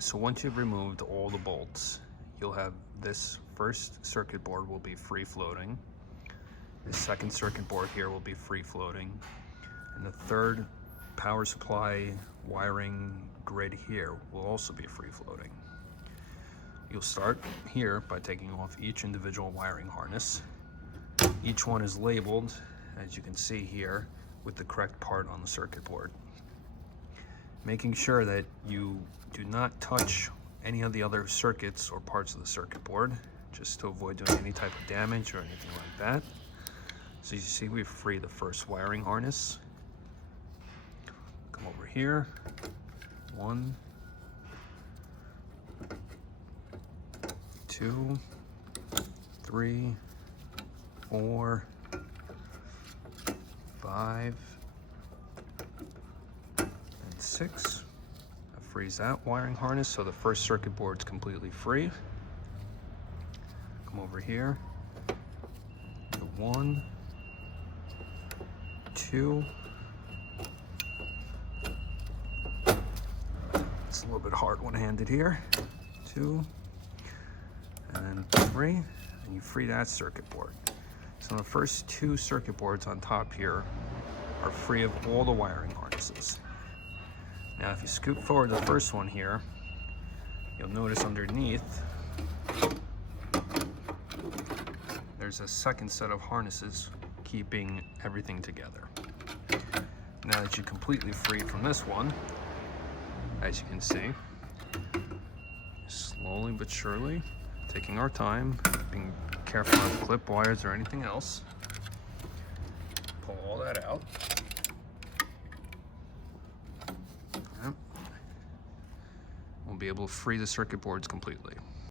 So once you've removed all the bolts, you'll have this first circuit board will be free floating. The second circuit board here will be free floating. And the third power supply wiring grid here will also be free floating. You'll start here by taking off each individual wiring harness. Each one is labeled, as you can see here, with the correct part on the circuit board. Making sure that you do not touch any of the other circuits or parts of the circuit board, just to avoid doing any type of damage or anything like that. So you see we've freed the first wiring harness. Come over here. 1, 2, 3, 4, 5, and 6. That frees that wiring harness, so the first circuit board's completely free. Come over here. 1, 2. It's a little bit hard one-handed here. 2, and then 3, and you free that circuit board. So the first 2 circuit boards on top here are free of all the wiring harnesses. Now if you scoot forward the first one here, you'll notice underneath there's a second set of harnesses keeping everything together. Now that you're completely freed from this one, as you can see, slowly but surely, taking our time, being careful not to clip wires or anything else, pull all that out. Yep. We'll be able to free the circuit boards completely.